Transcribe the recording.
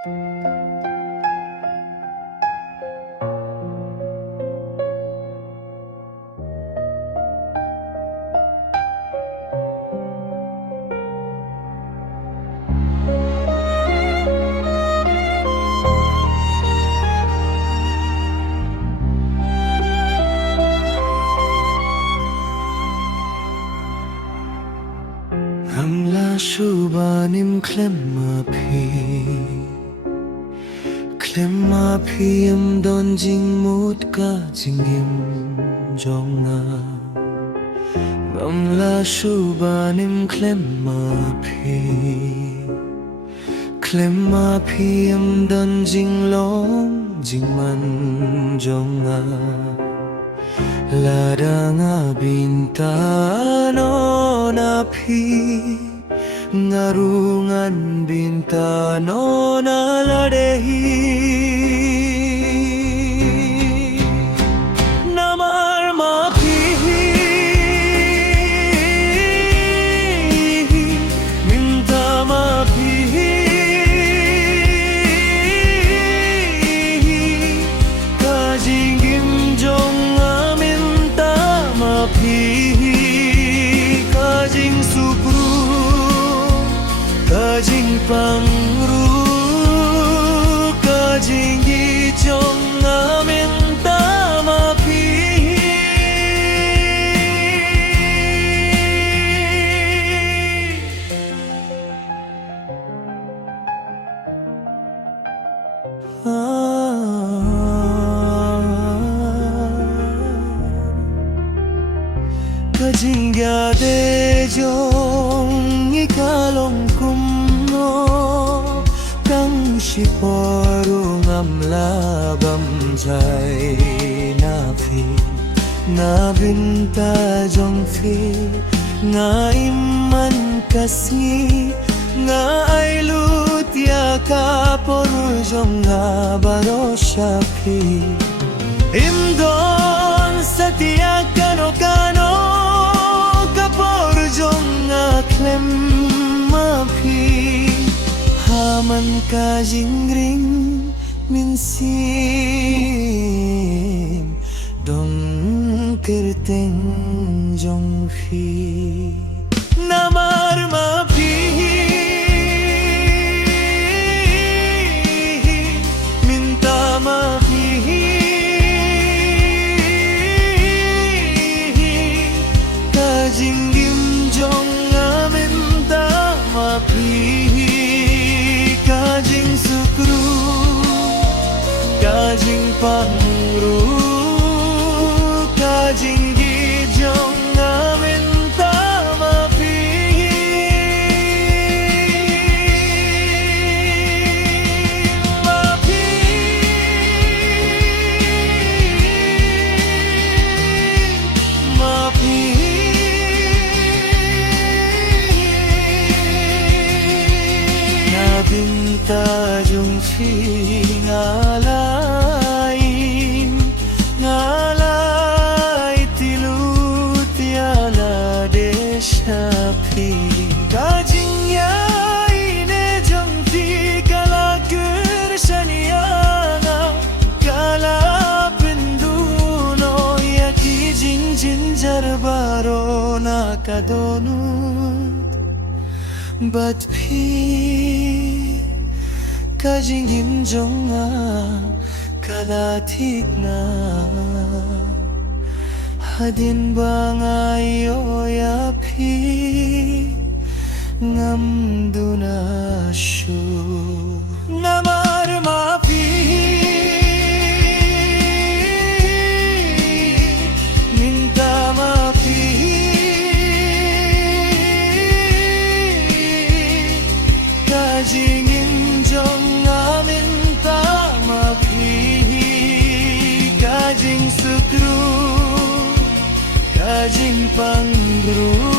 Hamla shubanim Klemma phim don jing mut ka jingim jonga Hamla shubanim Klemma phim don jing long jing man jonga Ladanga bintano na phi ngarungan bintano na ladehi namar mapi minta mapi kajingim jonga minta mapi kajing supru kajing pangru kajing gijong amin tamapi kajing gade jong ikalong kumno kang siporong amlabam jai nafi na binta jong fi nga iman kasi nga ay lutya ka por jong nga baro shafi imdon satya kano kano kapor jong nga Klemma phi haman ka jingring minsim dong kerteng jong phi namar ma phi minta ma phi ka jingim jong amin ta ma phi kajing sukru kajing pangru kajing gijong amin tamapi mapi mapi binta jong fi ngalay tilut yala desha phi kajing yai ne jong ti kala gur shaniana kala pinduno yaki jing jinjar baro na kadonu but phi kajingim jonga kalatik na hadin bangayo ya phi ngamduna shu namar ma phi minta ma phi kajingim jong amin tamapi kajing sukru kajing pangru